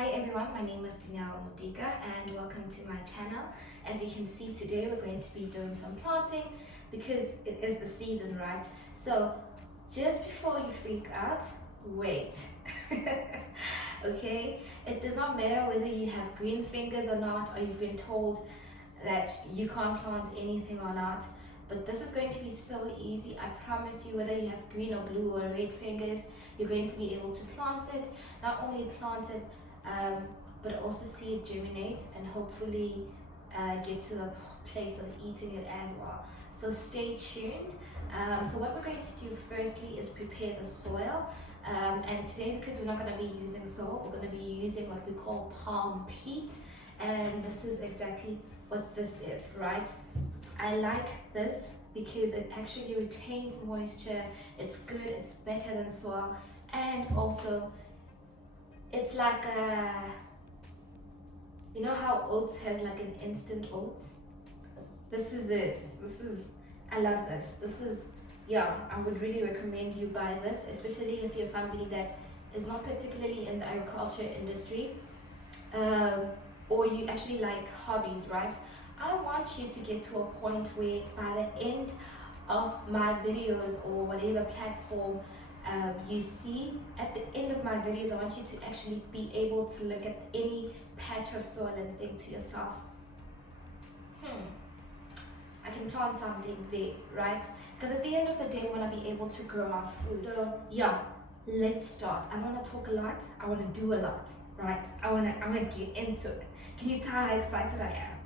Hi everyone, my name is Danielle Modiga and welcome to my channel. As you can see today we're going to be doing some planting because it is the season, right? So just before you freak out, wait. Okay, it does not matter whether you have green fingers or not, or you've been told that you can't plant anything or not, but this is going to be so easy. I promise you, whether you have green or blue or red fingers, you're going to be able to plant it. Not only plant it, but also see it germinate and hopefully get to a place of eating it as well. So stay tuned. So what we're going to do firstly is prepare the soil. And today, because we're not going to be using soil, we're going to be using what we call palm peat. And this is exactly what this is, right? I like this because it actually retains moisture. It's good, it's better than soil, and also it's like a, you know how oats has like an instant oats? This is it. I love this. Yeah, I would really recommend you buy this, especially if you're somebody that is not particularly in the agriculture industry, or you actually like hobbies, right? I want you to get to a point where by the end of my videos or whatever platform you see, at the end of my videos, I want you to actually be able to look at any patch of soil and think to yourself, I can plant something there, right? Because at the end of the day, we want to be able to grow our food. So yeah, let's start. I want to talk a lot. I want to do a lot, right? I want to get into it. Can you tell how excited I am?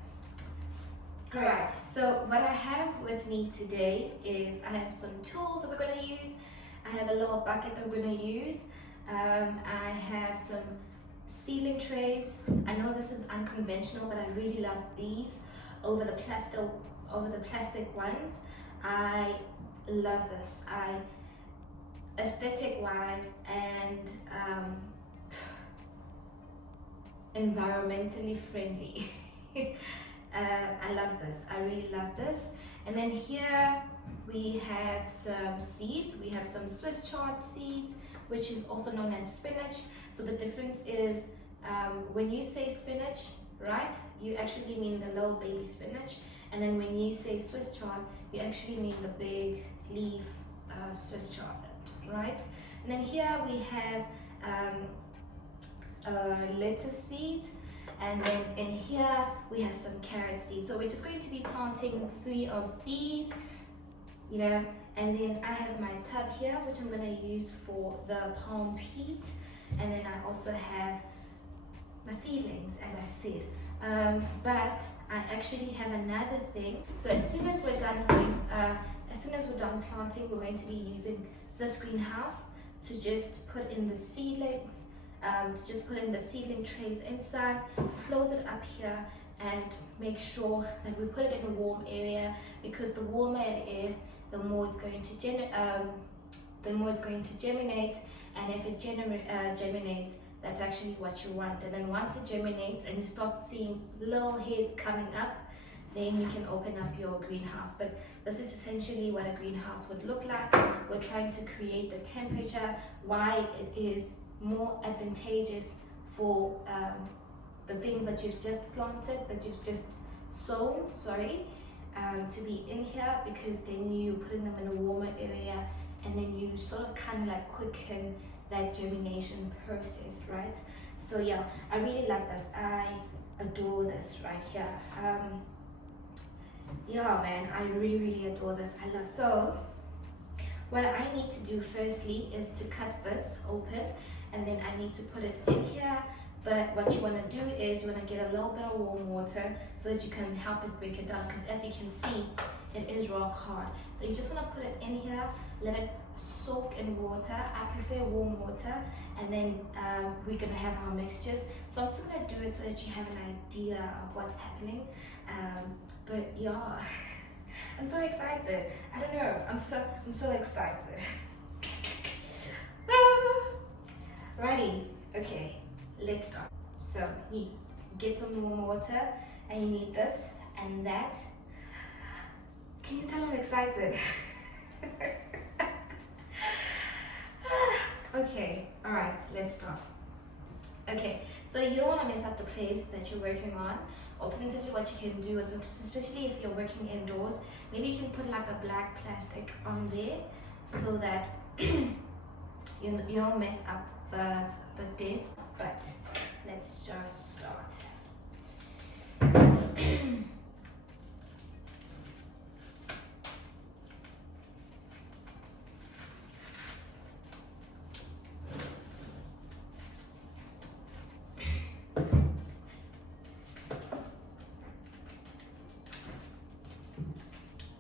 Great. So what I have with me today is I have some tools that we're going to use. I have a little bucket that we're going to use. I have some seedling trays. I know this is unconventional, but I really love these over the plastic ones. I love this. Aesthetic wise and environmentally friendly. I love this. I really love this. And then here we have some seeds. We have some Swiss chard seeds, which is also known as spinach. So the difference is when you say spinach, right, you actually mean the little baby spinach. And then when you say Swiss chard, you actually mean the big leaf Swiss chard, right? And then here we have lettuce seeds. And then in here we have some carrot seeds. So we're just going to be planting 3 of these, you know. And then I have my tub here, which I'm going to use for the palm peat. And then I also have the seedlings, as I said. But I actually have another thing. So as soon as we're done planting, we're going to be using this greenhouse to just put in the seedlings. To just put in the seedling trays inside, close it up here, and make sure that we put it in a warm area, because the warmer it is, the more it's going to germinate, and if it germinates, that's actually what you want. And then once it germinates and you start seeing little heads coming up, then you can open up your greenhouse. But this is essentially what a greenhouse would look like. We're trying to create the temperature, why it is more advantageous for the things that you've just planted, that you've just sown, to be in here, because then you put them in a warmer area, and then you sort of kind of like quicken that germination process, right? So yeah, I really love this. I adore this right here. Yeah, man, I really adore this. I love it. So what I need to do firstly is to cut this open, and then I need to put it in here. But what you want to do is you want to get a little bit of warm water so that you can help it break it down, because as you can see, it is rock hard. So you just want to put it in here, let it soak in water. I prefer warm water, and then we're going to have our mixtures. So I'm just going to do it so that you have an idea of what's happening. But yeah, I'm so excited. I don't know, I'm so excited. Righty, okay, let's start. So you get some warm water, and you need this and that. Can you tell I'm excited? Okay, all right, let's start. Okay, so you don't want to mess up the place that you're working on. Alternatively, what you can do is, especially if you're working indoors, maybe you can put like a black plastic on there so that you don't mess up the desk. But let's just start.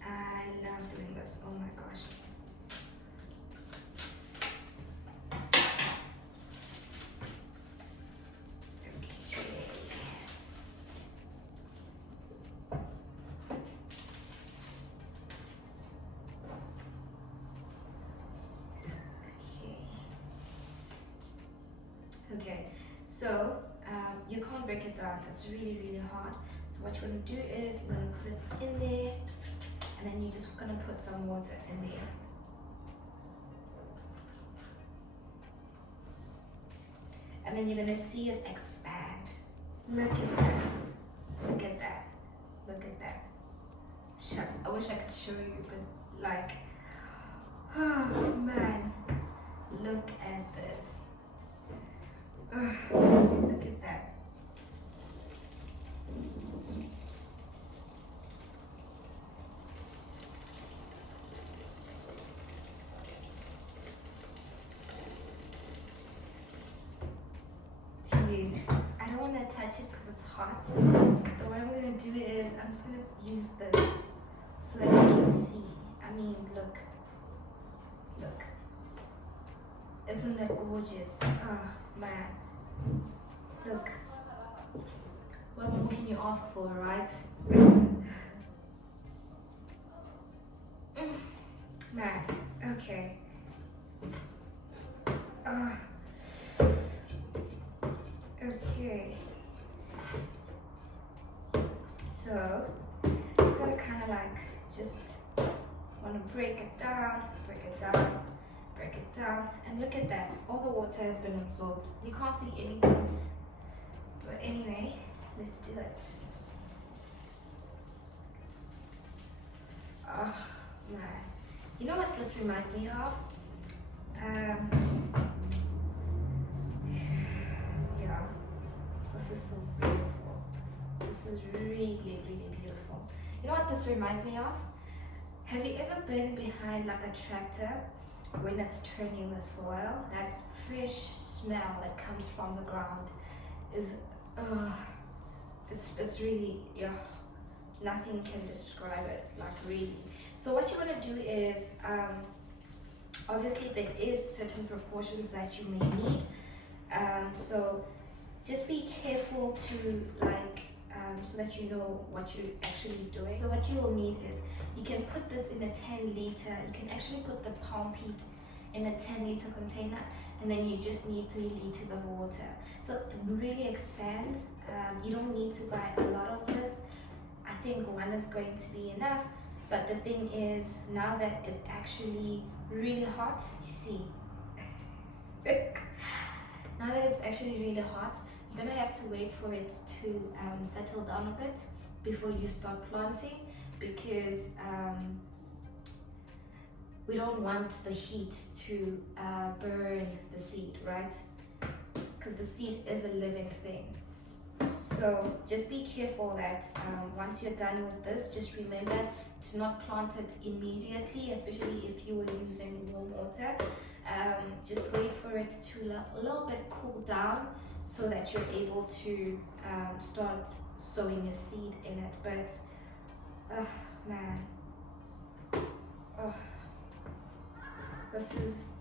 I love doing this. Oh my gosh. Okay, so you can't break it down. It's really, really hard. So what you're going to do is you're going to put it in there, and then you're just going to put some water in there. And then you're going to see it expand. Look at that. Look at that. Look at that. Shucks, I wish I could show you, but like, oh man, look at this. Look at that. Dude, I don't want to touch it because it's hot. But what I'm going to do is I'm just going to use this so that you can see. I mean, look. Look. Isn't that gorgeous? Oh, man. Look. What more can you ask for, right? Man, okay. Okay. So, just gonna kind of like just want to break it down, break it down, break it down, and look at that. All the water has been absorbed. You can't see anything. But anyway, let's do it. Oh man. You know what this reminds me of? Yeah. This is so beautiful. This is really, really beautiful. You know what this reminds me of? Have you ever been behind like a tractor when it's turning the soil? That fresh smell that comes from the ground is, it's really, yeah, nothing can describe it, like really. So what you're gonna do is, obviously there is certain proportions that you may need. So just be careful to like, so that you know what you're actually doing. So what you will need is, you can put this in a 10 liter, you can actually put the palm peat in a 10 liter container, and then you just need 3 liters of water. So it really expands. You don't need to buy a lot of this. I think one is going to be enough. But the thing is, now that it's actually really hot, you see, now that it's actually really hot, you're gonna have to wait for it to settle down a bit before you start planting, because we don't want the heat to burn the seed, right? Because the seed is a living thing. So just be careful that once you're done with this, just remember to not plant it immediately, especially if you were using warm water. Just wait for it to a little bit cool down so that you're able to start sowing your seed in it. But man, this is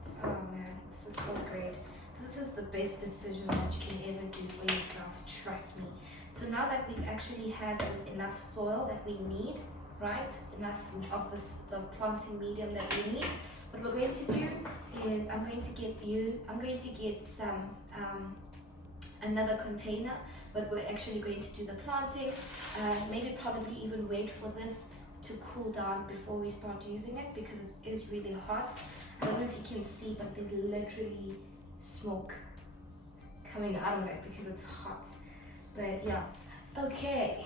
so great. This is the best decision that you can ever do for yourself, trust me. So now that we've actually had enough soil that we need, right? Enough of the planting medium that we need, what we're going to do is I'm going to get some another container, but we're actually going to do the planting. Maybe probably even wait for this to cool down before we start using it, because it is really hot. I don't know if you can see, but there's literally smoke coming out of it because it's hot. But yeah, okay.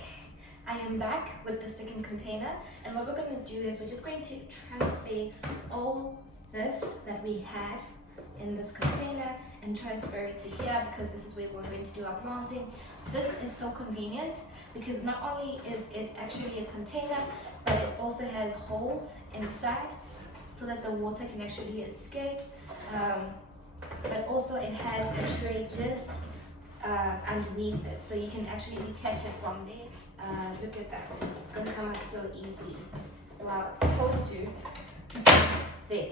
I am back with the second container, and what we're going to do is we're just going to transfer all this that we had in this container and transfer it to here, because this is where we're going to do our planting. This is so convenient because not only is it actually a container, but it also has holes inside so that the water can actually escape, but also it has a tray just underneath it, so you can actually detach it from there. Look at that, it's going to come out so easy. Well, it's supposed to. There.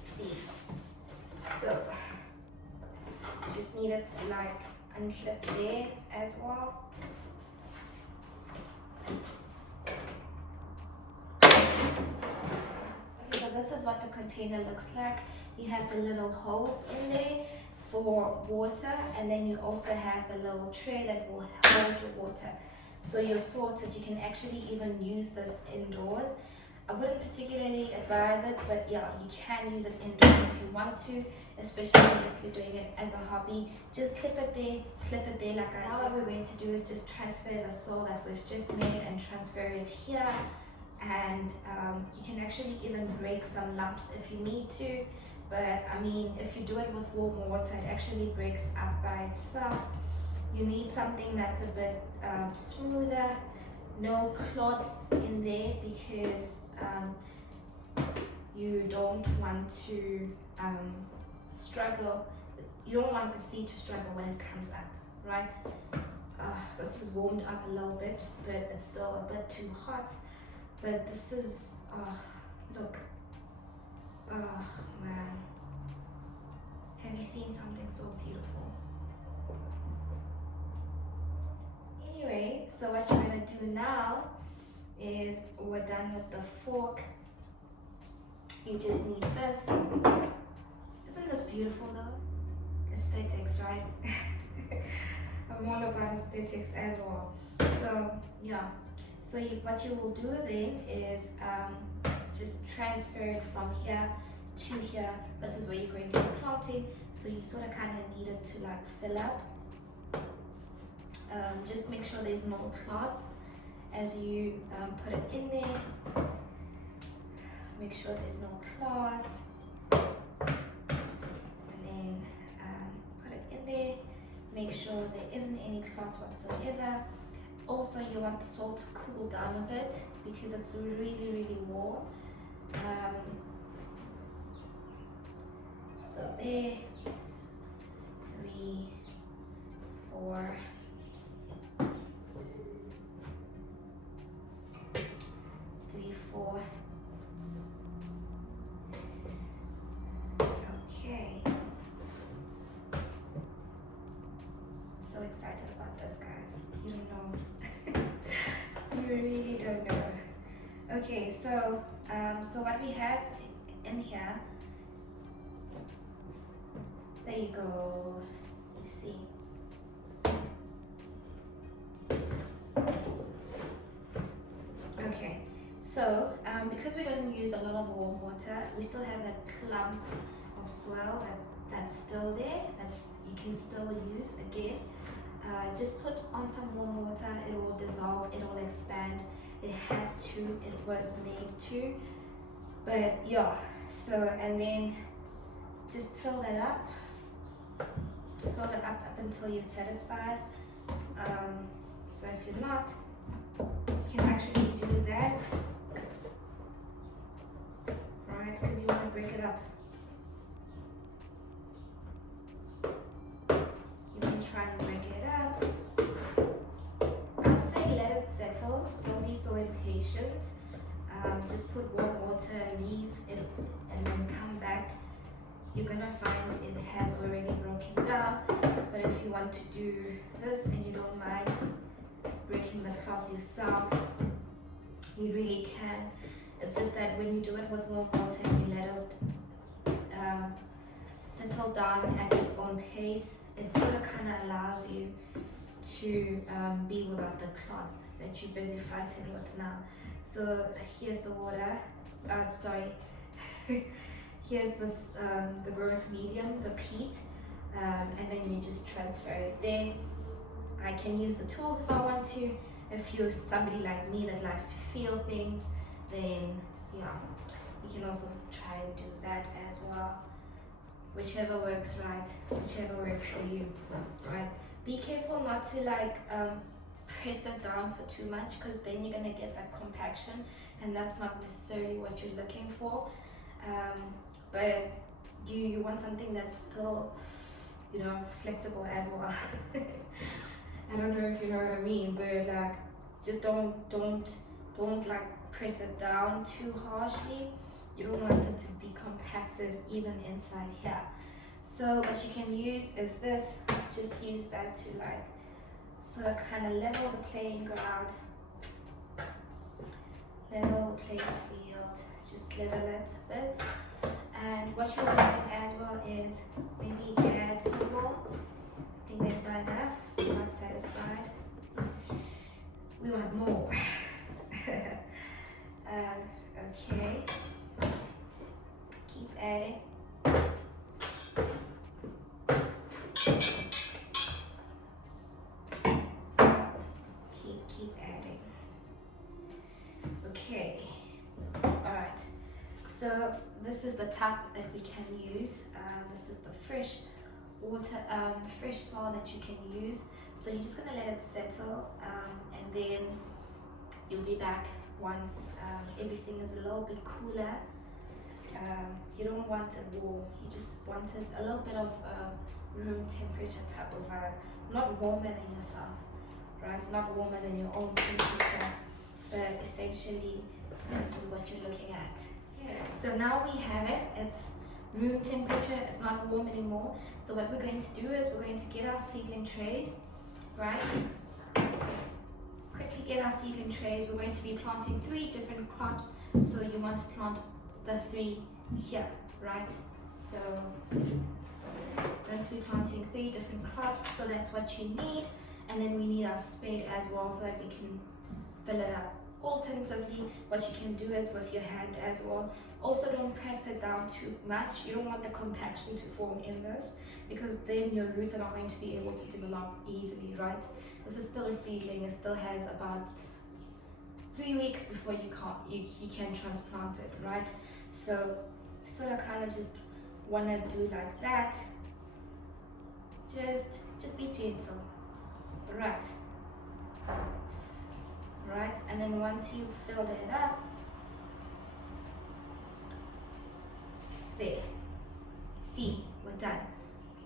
See. So, just need it to like unclip there as well. Okay, so this is what the container looks like. You have the little holes in there for water, and then you also have the little tray that will hold your water. So you're sorted. You can actually even use this indoors. I wouldn't particularly advise it, but yeah, you can use it indoors if you want to, especially if you're doing it as a hobby. Just clip it there like I did. Now what we're going to do is just transfer the soil that we've just made and transfer it here. And you can actually even break some lumps if you need to. But I mean, if you do it with warm water, it actually breaks up by itself. You need something that's a bit smoother, no clots in there, because you don't want to struggle. You don't want the seed to struggle when it comes up, right? This is warmed up a little bit, but it's still a bit too hot. But this is, look. Oh man, have you seen something so beautiful? Anyway, so what you're gonna do now is, we're done with the fork. You just need this. Isn't this beautiful though? Aesthetics, right? I'm all about aesthetics as well. So yeah, so what you will do then is just transfer it from here to here. This is where you're going to be planting, so you sort of kind of need it to like fill up. Just make sure there's no clots as you put it in there. Make sure there's no clots, and then put it in there. Make sure there isn't any clots whatsoever. Also, you want the soil to cool down a bit because it's really warm. So there, 3, 4, 3, 4. Okay. So excited about this, guys. You don't know. You really don't know. Okay, so so what we have in here, there you go. You see. Okay, so because we didn't use a lot of warm water, we still have that clump of soil that's still there. You can still use again. Just put on some warm water. It will dissolve. It will expand. It has to. It was made to. But yeah. So and then just fill that up. Fill it up until you're satisfied. So if you're not, you can actually do that, right? Because you want to break it up. You can try and break it up. I'd say let it settle. Don't be so impatient. Just put warm water, leave it, and then come back. You're gonna find it has already broken down. But if you want to do this and you don't mind breaking the clods yourself, you really can. It's just that when you do it with warm water and you let it settle down at its own pace, it sort of kind of allows you to be without the clods that you're busy fighting with now. So here's the water. Sorry. Here's this the growth medium, the peat. and then you just transfer it there. I can use the tools if I want to. If you're somebody like me that likes to feel things, then yeah, you can also try and do that as well. Whichever works, right? Whichever works for you, right? Be careful not to like press it down for too much, because then you're gonna get that compaction, and that's not necessarily what you're looking for. But you want something that's still, you know, flexible as well. I don't know if you know what I mean, but like, just don't like press it down too harshly. You don't want it to be compacted even inside here. So what you can use is this. Just use that to like sort of kind of level the playing ground, level the playing field. Just level it a bit. And what you want to do as well is maybe add some more. I think that's not enough. We're not satisfied. We want more. Okay. Keep adding. Keep adding. Okay. Alright. So this is the tap that we can use. This is the fresh water, fresh soil that you can use. So you're just gonna let it settle, and then you'll be back once everything is a little bit cooler. You don't want it warm, you just want it a little bit of room temperature type of vibe. Not warmer than yourself, right? Not warmer than your own temperature, but essentially this is what you're looking at. Yeah. So now we have it, it's room temperature, it's not warm anymore. So what we're going to do is we're going to get our seedling trays, right? Quickly get our seedling trays. We're going to be planting 3 different crops, so you want to plant the 3 here, right? So we're going to be planting 3 different crops, so that's what you need. And then we need our spade as well, so that we can fill it up. Alternatively, what you can do is with your hand as well. Also, don't press it down too much. You don't want the compaction to form in this, because then your roots are not going to be able to develop easily, right? This is still a seedling. It still has about 3 weeks before you can transplant it, right? So sort of kind of just want to do like that. Just be gentle, right? Right, and then once you've filled it up, there, see, we're done.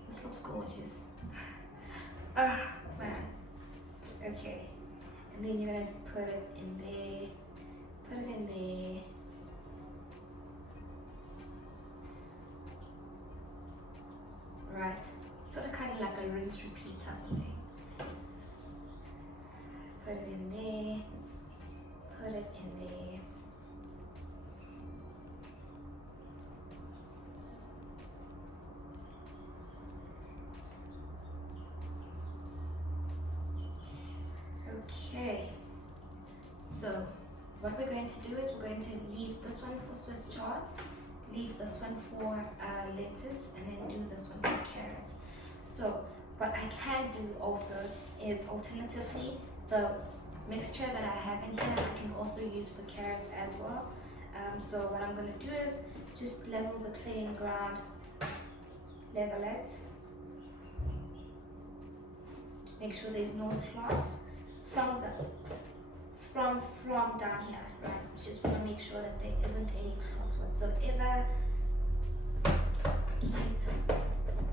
This looks gorgeous. Ah, man. Okay, and then you're gonna put it in there, put it in there. Right, sort of kind of like a rinse repeat type of thing. Put it in there, put it in there. Okay, so what we're going to do is we're going to leave this one for Swiss chard, leave this one for lettuce, and then do this one for carrots. So what I can do also is alternatively, the mixture that I have in here I can also use for carrots as well. So what I'm going to do is just level the playing ground, level it, make sure there's no clots from down here, right? Just want to make sure that there isn't any clots whatsoever.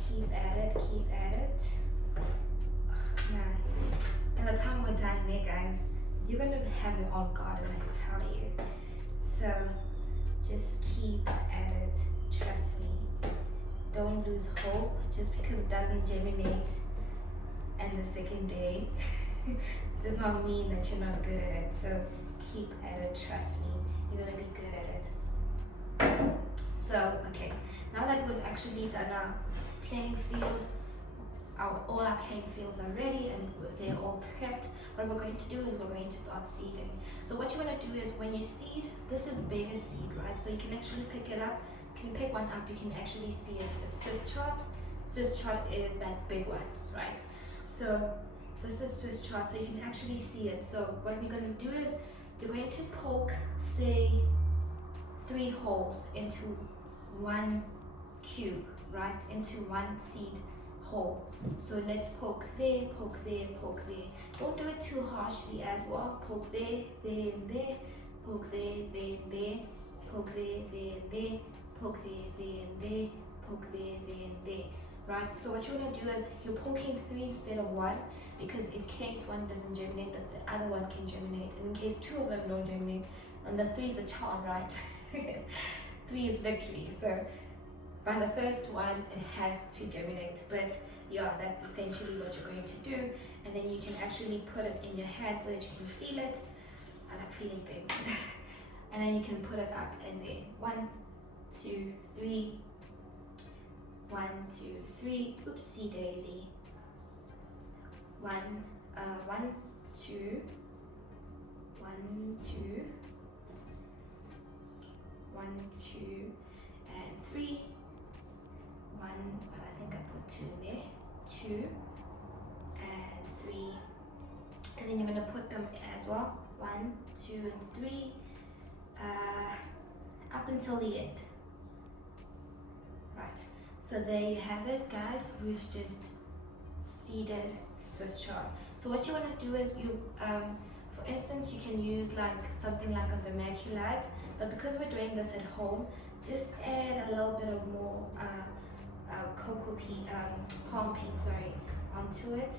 Keep at it, keep at it. Oh, man. By the time we're done there, guys, you're going to have your own garden, I tell you. So just keep at it, trust me. Don't lose hope just because it doesn't germinate and the second day does not mean that you're not good at it. So keep at it, trust me, you're going to be good at it. So, okay, now that we've actually done our playing field, all our playing fields are ready and they're all prepped, what we're going to do is we're going to start seeding. So what you want to do is when you seed, this is bigger seed, right? So you can actually pick it up, you can pick one up, you can actually see it. It's Swiss chard, Swiss chard is that big one, right? So this is Swiss chard, so you can actually see it. So what we're going to do is you're going to poke, say, 3 holes into one cube, right? Into one seed hole. So let's poke there, poke there, poke there. Don't do it too harshly as well. Poke there, there, and there. Poke there, there, and there. Poke there, there, and there. Poke there, there, and there. Poke there, there, and there. Right? So what you want to do is you're poking 3 instead of 1, because in case one doesn't germinate, that the other one can germinate. And in case 2 of them don't germinate, and the 3 is a charm, right? 3 is victory. So by the 3rd one, it has to germinate. But yeah, that's essentially what you're going to do. And then you can actually put it in your hand so that you can feel it. I like feeling things. And then you can put it up in there. 1, 2, 3. 1, 2, 3. Oopsie daisy. 1, 2. 1, 2. 1, 2, and 3. 1, I think I put 2 in there. 2 and 3. And then you're gonna put them as well. 1, 2, and 3. Up until the end. Right. So there you have it, guys. We've just seeded Swiss chard. So what you want to do is you, for instance, you can use like something like a vermiculite, but because we're doing this at home, just add a little bit of more cocoa peat, palm peat, sorry, onto it.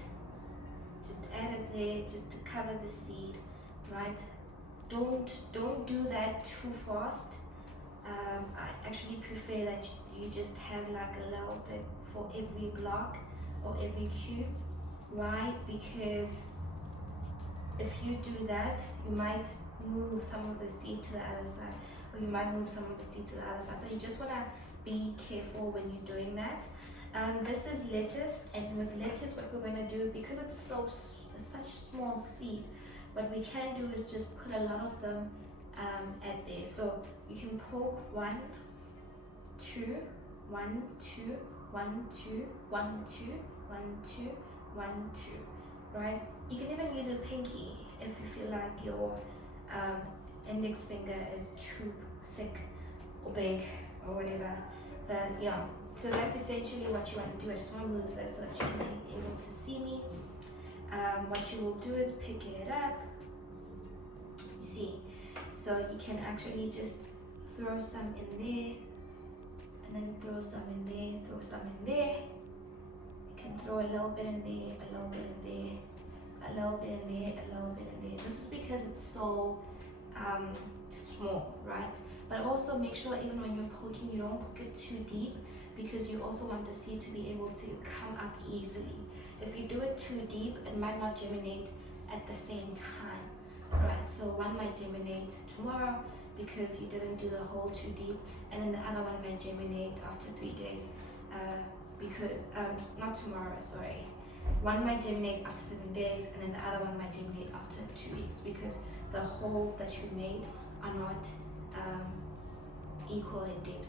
Just add it there, just to cover the seed, right? Don't do that too fast. I actually prefer that you just have like a little bit for every block or every cube. Why? Because if you do that, you might move some of the seed to the other side, or you might move some of the seed to the other side. So you just want to be careful when you're doing that. This is lettuce, and with lettuce what we're going to do, because it's such small seed, what we can do is just put a lot of them at there. So you can poke 1, 2, 1, 2, 1, 2, 1, 2, 1, 2, 1, 2, right? You can even use a pinky if you feel like your index finger is too thick or big or whatever. But yeah, so that's essentially what you want to do. I just want to move this so that you can be able to see me. What you will do is pick it up. You see, so you can actually just throw some in there, and then throw some in there, throw some in there. You can throw a little bit in there, a little bit in there, a little bit in there, a little bit in there. This is because it's so small, right? But also make sure even when you're poking, you don't poke it too deep, because you also want the seed to be able to come up easily. If you do it too deep, it might not germinate at the same time, right? So one might germinate tomorrow because you didn't do the hole too deep, and then the other one might germinate after 3 days, because not tomorrow, sorry. One might germinate after 7 days, and then the other one might germinate after 2 weeks, because the holes that you made are not equal in depth.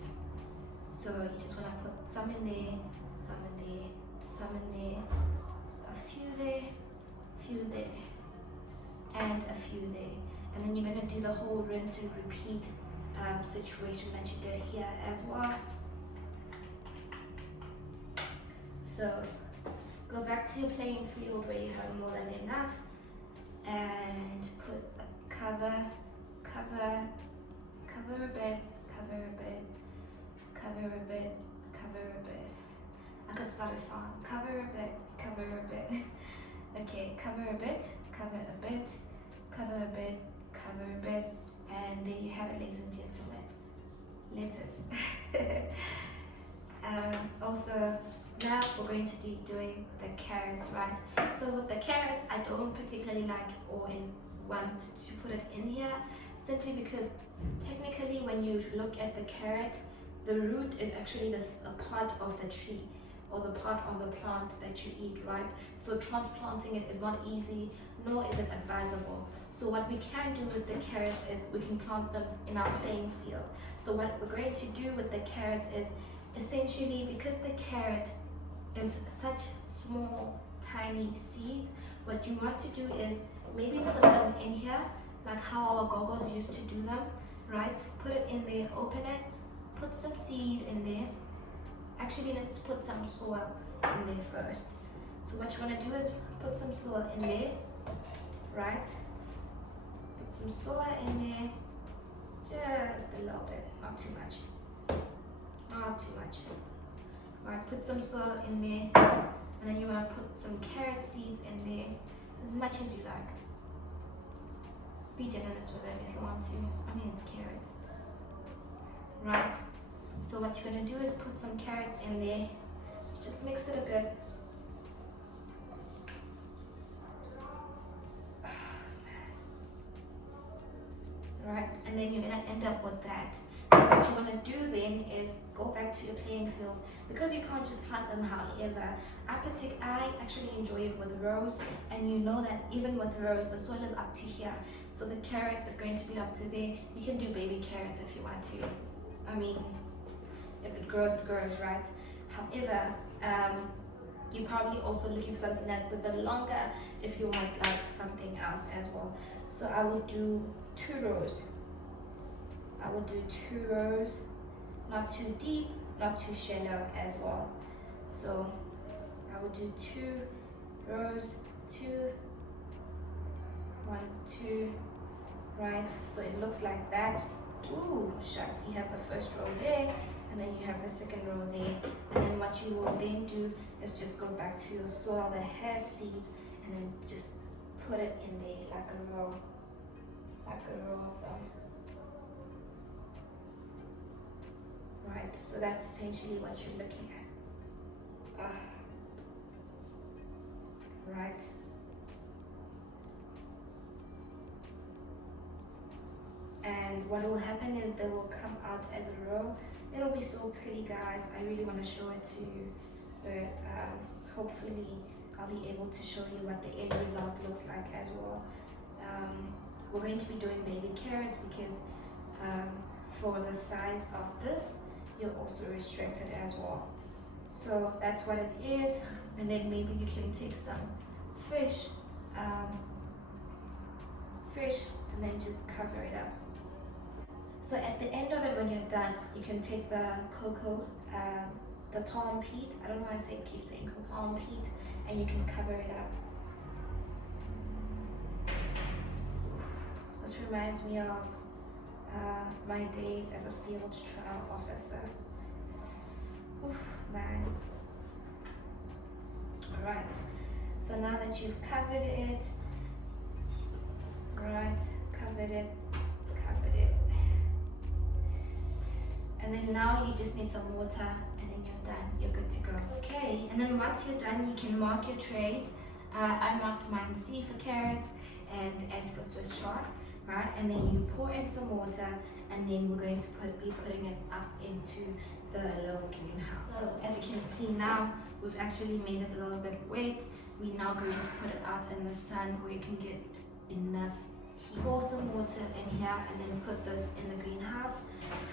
So you just want to put some in there, some in there, some in there, a few there, few there, and a few there. And then you're going to do the whole rinse and repeat situation that you did here as well. So go back to your playing field where you have more than enough, and put a cover a bit, cover a bit, cover a bit, cover a bit. I could start a song. Cover a bit, cover a bit. Okay, cover a bit, cover a bit, cover a bit, cover a bit, and there you have it, ladies and gentlemen. Lettuce. Also, now we're going to be doing the carrots, right? So with the carrots, I don't particularly like or want to put it in here, simply because technically when you look at the carrot, the root is actually the part of the tree or the part of the plant that you eat, right? So transplanting it is not easy, nor is it advisable. So what we can do with the carrots is we can plant them in our playing field. So what we're going to do with the carrots is essentially, because the carrot is such small, tiny seeds. What you want to do is maybe put them in here, like how our goggles used to do them, right? Put it in there, open it, put some seed in there. Actually, let's put some soil in there first. So what you want to do is put some soil in there, right? Put some soil in there, just a little bit, not too much, not too much. Right, put some soil in there, and then you want to put some carrot seeds in there, as much as you like. Be generous with it if you want to. I mean, it's carrots, right? So what you're going to do is put some carrots in there, just mix it a bit. Right, and then you're going to end up with that. So what you want to do then is go back to your playing field, because you can't just plant them however. I actually enjoy it with rows, and you know that even with rows the soil is up to here, so the carrot is going to be up to there. You can do baby carrots if you want to. I mean, if it grows, right? However, you're probably also looking for something that's a bit longer if you want like something else as well. So I will do 2 rows. I will do 2 rows, not too deep, not too shallow as well. So I will do 2 rows, 2, 1, 2, right? So it looks like that. Ooh, shucks, you have the first row there, and then you have the second row there. And then what you will then do is just go back to your soil that has seeds, and then just put it in there like a row of them. Right, so that's essentially what you're looking at. Right. And what will happen is they will come out as a row. It'll be so pretty, guys. I really want to show it to you, but hopefully I'll be able to show you what the end result looks like as well. We're going to be doing baby carrots because for the size of this, you're also restricted as well. So that's what it is. And then maybe you can take some fish, and then just cover it up. So at the end of it, when you're done, you can take the cocoa, the palm peat. I don't know why I keep saying palm peat, and you can cover it up. This reminds me of my days as a field trial officer. Oof, man. Alright, so now that you've covered it, covered it, and then now you just need some water, and then you're done, you're good to go. Okay, and then once you're done, you can mark your trays. I marked mine C for carrots and S for Swiss chard, right? And then you pour in some water, and then we're going to be putting it up into the little greenhouse. So as you can see now, we've actually made it a little bit wet. We're now going to put it out in the sun where you can get enough heat. Pour some water in here, and then put this in the greenhouse.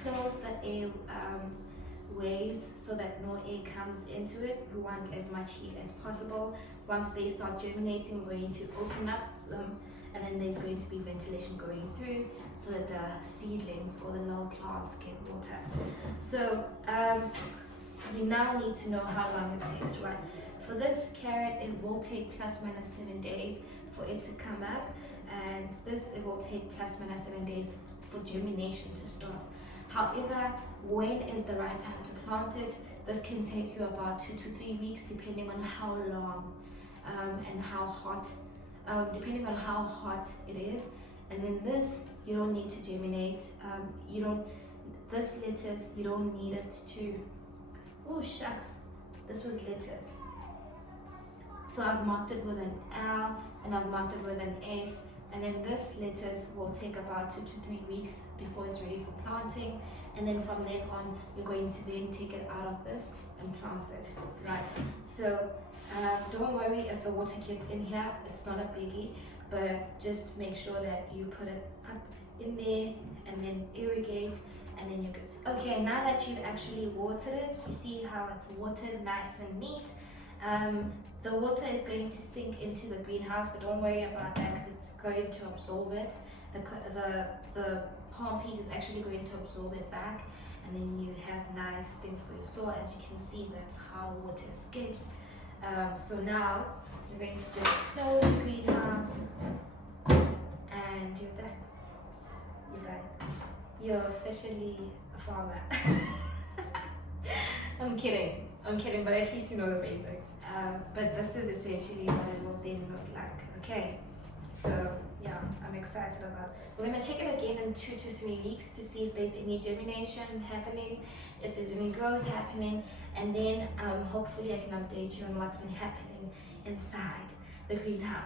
Close the air ways so that no air comes into it. We want as much heat as possible. Once they start germinating, we're going to open up them, and then there's going to be ventilation going through so that the seedlings or the little plants get water. So you now need to know how long it takes, right? For this carrot, it will take plus minus 7 days for it to come up, and this, it will take plus minus 7 days for germination to start. However, when is the right time to plant it? This can take you about 2 to 3 weeks, depending on how long and how hot, depending on how hot it is. And then this, you don't need to germinate. This lettuce, you don't need it to. Oh shucks, this was lettuce. So I've marked it with an L, and I've marked it with an S. And then this lettuce will take about 2 to 3 weeks before it's ready for planting. And then from then on, you're going to then take it out of this and plant it, right? So don't worry if the water gets in here, it's not a biggie, but just make sure that you put it up in there and then irrigate. and then you're good to go. Okay, now that you've actually watered it, you see how it's watered nice and neat. The water is going to sink into the greenhouse, but don't worry about that because it's going to absorb it. The palm peat is actually going to absorb it back, and then you have nice things for your soil. As you can see, that's how water escapes. So now you're going to just close the greenhouse, and you're done. You're done. You're officially a farmer. I'm kidding, but at least you know the basics. But this is essentially what it will then look like. Okay, so yeah, I'm excited about it. We're gonna check it again in 2 to 3 weeks to see if there's any germination happening, if there's any growth happening, and then hopefully I can update you on what's been happening inside the greenhouse.